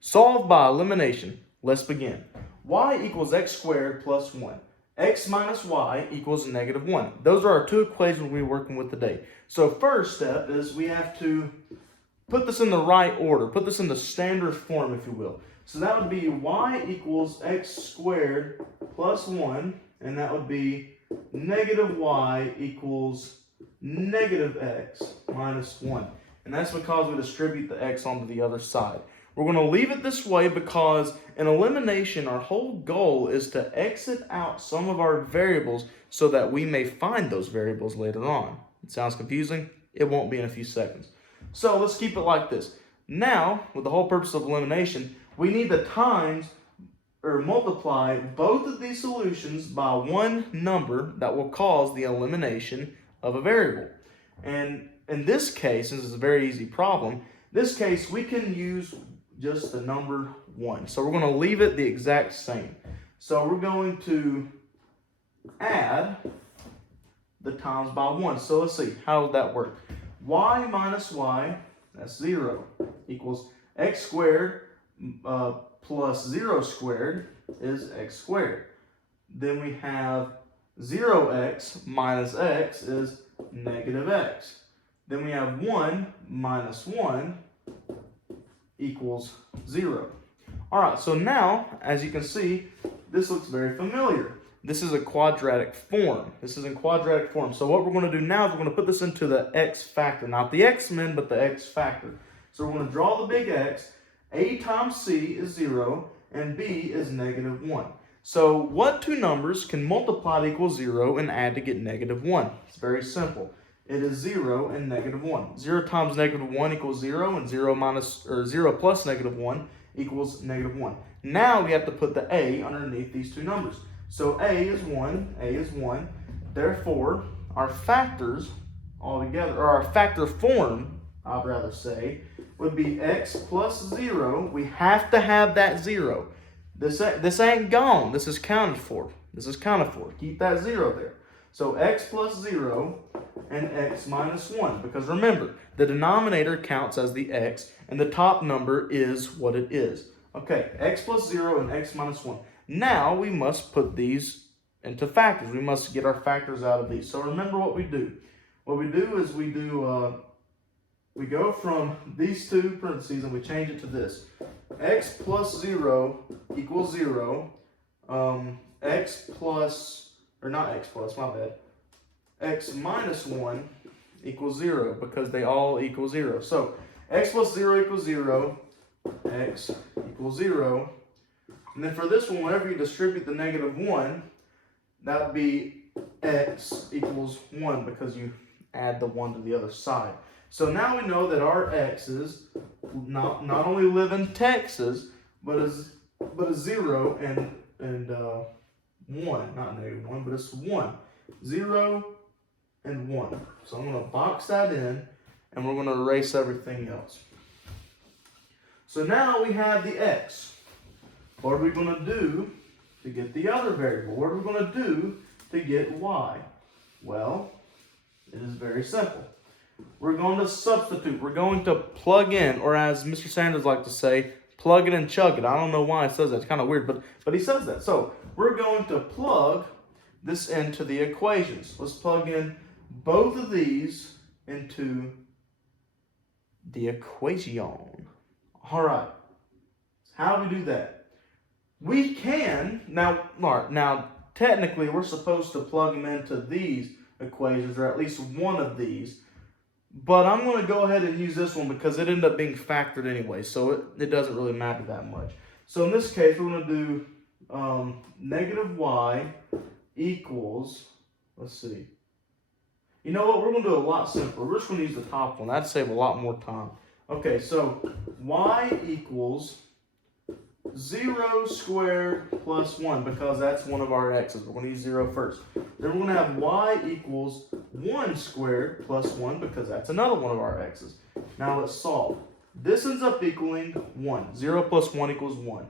Solve by elimination. Let's begin. Y equals x squared plus 1. X minus y equals negative 1. Those are our two equations we're working with today. So first step is we have to put this in the right order. Put this in the standard form, if you will. So that would be y equals x squared plus 1. And that would be negative y equals negative x minus 1. And that's because we distribute the x onto the other side. We're going to leave it this way because in elimination, our whole goal is to exit out some of our variables so that we may find those variables later on. It sounds confusing? It won't be in a few seconds. So let's keep it like this. Now, with the whole purpose of elimination, we need to times or multiply both of these solutions by one number that will cause the elimination of a variable. And in this case, since it's a very easy problem, this case we can use just the number 1. So we're going to leave it the exact same. So we're going to add the times by 1. So let's see, how would that work? Y minus y, that's 0, equals x squared plus 0 squared is x squared. Then we have 0x minus x is negative x. Then we have 1 minus 1 equals 0. All right, so now, as you can see, this looks very familiar. This is a quadratic form. This is in quadratic form. So what we're going to do now is we're going to put this into the x factor. Not the x-men, but the x factor. So we're going to draw the big X. A times c is 0, and b is negative 1. So what two numbers can multiply to equal 0 and add to get negative 1? It's very simple. It is 0 and negative 1. 0 times negative 1 equals 0, and 0 plus negative 1 equals negative 1. Now we have to put the a underneath these two numbers. So a is 1, a is 1. Therefore, our factors altogether, or our factor form, I'd rather say, would be x plus 0. We have to have that 0. This ain't gone. This is counted for. This is counted for. Keep that 0 there. So x plus 0 and x minus 1. Because remember, the denominator counts as the x, and the top number is what it is. Okay, x plus 0 and x minus 1. Now we must put these into factors. We must get our factors out of these. So remember what we do. What we do is we go from these two parentheses and we change it to this. X plus 0 equals 0. X plus, or not x plus, my bad. X minus 1 equals 0 because they all equal 0. So x plus 0 equals 0. X equals 0. And then for this one, whenever you distribute the negative 1, that would be x equals 1 because you add the 1 to the other side. So now we know that our x's not only live in Texas, but is 0 and 1, not negative 1, but it's 1. 0 and 1. So I'm going to box that in, and we're going to erase everything else. So now we have the x. What are we going to do to get the other variable? What are we going to do to get y? Well, it is very simple. We're going to substitute. We're going to plug in, or as Mr. Sanders likes to say, plug it and chug it. I don't know why he says that. It's kind of weird, but he says that. So we're going to plug this into the equations. Let's plug in both of these into the equation. All right. How do we do that? We can, now technically we're supposed to plug them into these equations, or at least one of these. But I'm going to go ahead and use this one because it ended up being factored anyway, so it doesn't really matter that much. So in this case, we're going to do negative y equals, let's see. You know what? We're going to do a lot simpler. We're just going to use the top one. That'd save a lot more time. Okay, so y equals 0 squared plus 1 because that's one of our x's. We're going to use 0 first. Then we're going to have y equals 1 squared plus 1 because that's another one of our x's. Now let's solve. This ends up equaling 1. 0 plus 1 equals 1.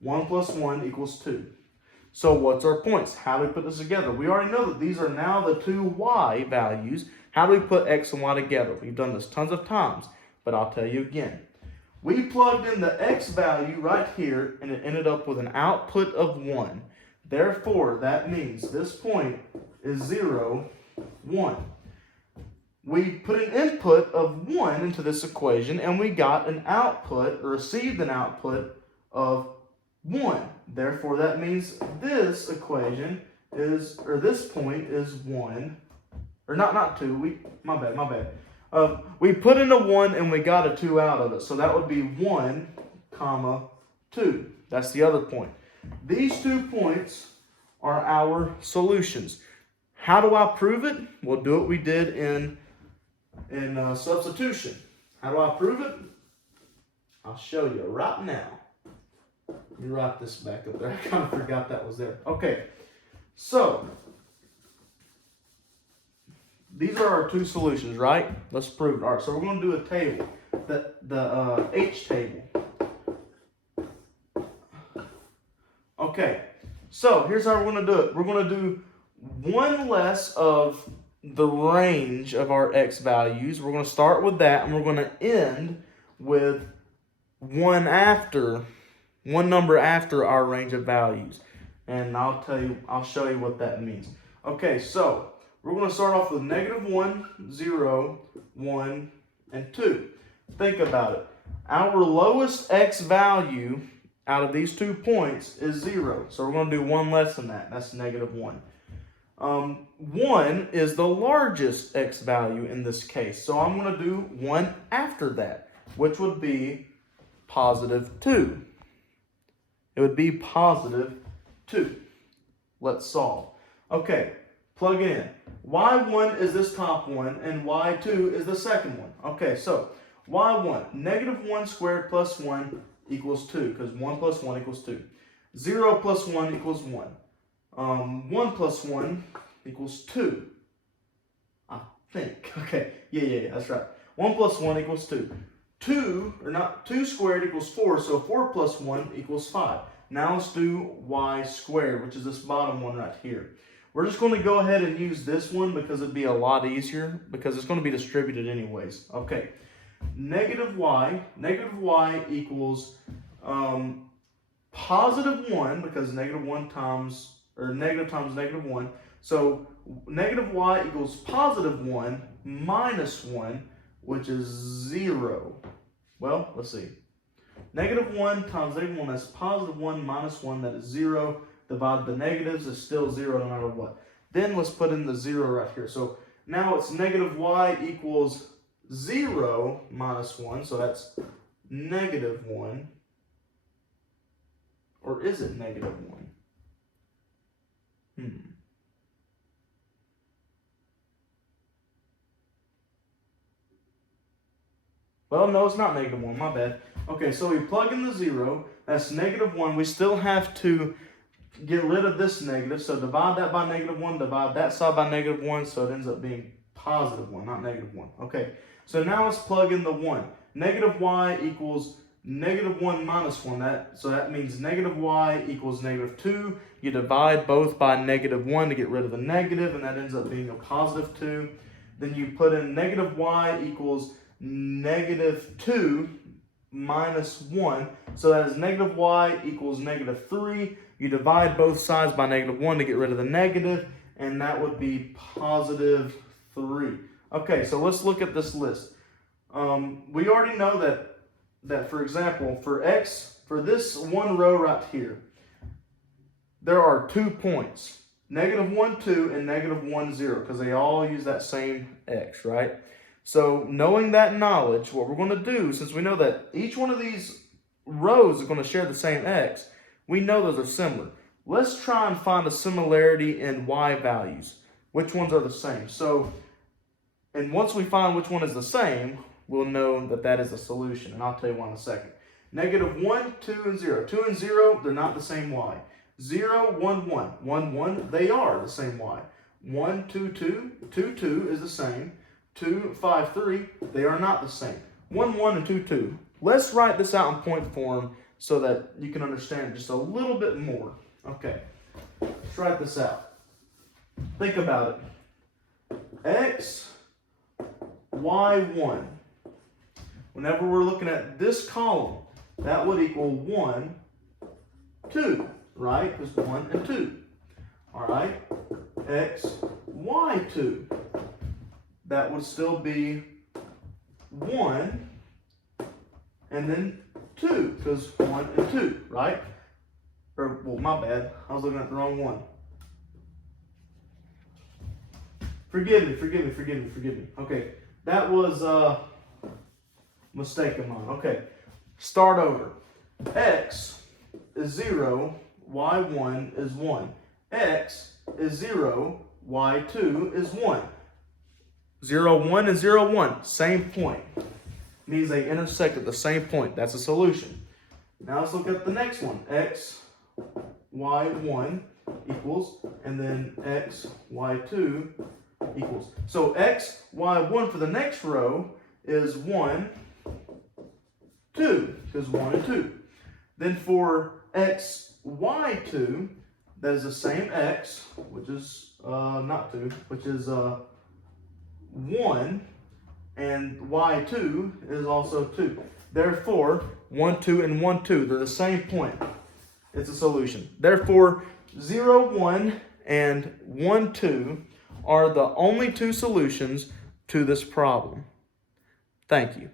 1 plus 1 equals 2. So what's our points? How do we put this together? We already know that these are now the two y values. How do we put x and y together? We've done this tons of times, but I'll tell you again. We plugged in the x value right here, and it ended up with an output of 1. Therefore, that means this point is 0, 1. We put an input of 1 into this equation, and we got an output, or received an output of 1. Therefore, that means this equation is, or this point is 1, or not 2, my bad. We put in a 1 and we got a 2 out of it. So that would be 1, comma, 2. That's the other point. These 2 points are our solutions. How do I prove it? We'll do what we did in substitution. How do I prove it? I'll show you right now. Let me write this back up there. I kind of forgot that was there. Okay, so these are our 2 solutions, right? Let's prove it. All right, so we're going to do a table, the H table. Okay, so here's how we're going to do it. We're going to do 1 less of the range of our x values. We're going to start with that, and we're going to end with one number after our range of values. And I'll show you what that means. Okay, so we're going to start off with -1, 0, 1, and 2. Think about it. Our lowest x value out of these 2 points is 0. So we're going to do 1 less than that. That's -1. 1 is the largest x value in this case. So I'm going to do 1 after that, which would be +2. It would be +2. Let's solve. Okay, plug it in. y1 is this top one, and y2 is the second one. Okay, so y1, -1 squared plus 1 equals 2, because 1 plus 1 equals 2. 0 plus 1 equals 1. 1 plus 1 equals 2. I think. Okay, yeah, that's right. 1 plus 1 equals 2. 2 squared equals 4, so 4 plus 1 equals 5. Now let's do y squared, which is this bottom one right here. We're just going to go ahead and use this one because it'd be a lot easier, because it's going to be distributed anyways. Okay, negative y equals +1, because negative times -1. So negative y equals +1 minus 1, which is 0. Well, let's see. -1 times -1, that's +1 minus 1, that is 0. Divide the negatives, is still 0 no matter what. Then let's put in the 0 right here. So now it's -y equals 0 minus 1, so that's -1. Or is it -1? Well, no, it's not -1, my bad. Okay, so we plug in the 0, that's -1. We still have to get rid of this negative, so divide that by -1, divide that side by -1, so it ends up being +1, not -1. Okay, so now let's plug in the 1. -y equals -1 minus 1, so that means y equals -2. You divide both by -1 to get rid of the negative, and that ends up being a +2. Then you put in y equals -2 minus 1, so that is y equals -3. You divide both sides by -1 to get rid of the negative, and that would be +3. Okay, so let's look at this list. We already know that for example, for this one row right here, there are 2 points, -1, 2, and -1, 0, because they all use that same x, right? So knowing that knowledge, what we're going to do, since we know that each one of these rows is going to share the same x, we know those are similar. Let's try and find a similarity in y values. Which ones are the same? So, and once we find which one is the same, we'll know that that is the solution. And I'll tell you why in a second. -1, 2, and 0. 2 and 0, they're not the same y. 0, 1, 1. 1, 1, they are the same y. 1, 2, 2. 2, 2 is the same. 2, 5, 3, they are not the same. 1, 1, and 2, 2. Let's write this out in point form so that you can understand just a little bit more. Okay, let's write this out. Think about it. X, y1. whenever we're looking at this column, that would equal 1, 2, right? Because 1 and 2. All right, x, y, 2. That would still be 1 and then 2, because 1 and 2, right? Or, well, my bad. I was looking at the wrong one. Forgive me. Okay, that was a mistake of mine. Okay, start over. X is 0, y1 is 1. X is 0, y2 is 1. 0, 1 and 0, 1, same point. Means they intersect at the same point. That's a solution. Now let's look at the next one. X, y1 equals, and then x, y2 equals. So x, y1 for the next row is 1, 2, because 1 and 2. Then for x, y2, that is the same x, which is not 2, which is 1, and y2 is also 2. Therefore, 1, 2, and 1, 2, they're the same point. It's a solution. Therefore, 0, 1, and 1, 2 are the only two solutions to this problem. Thank you.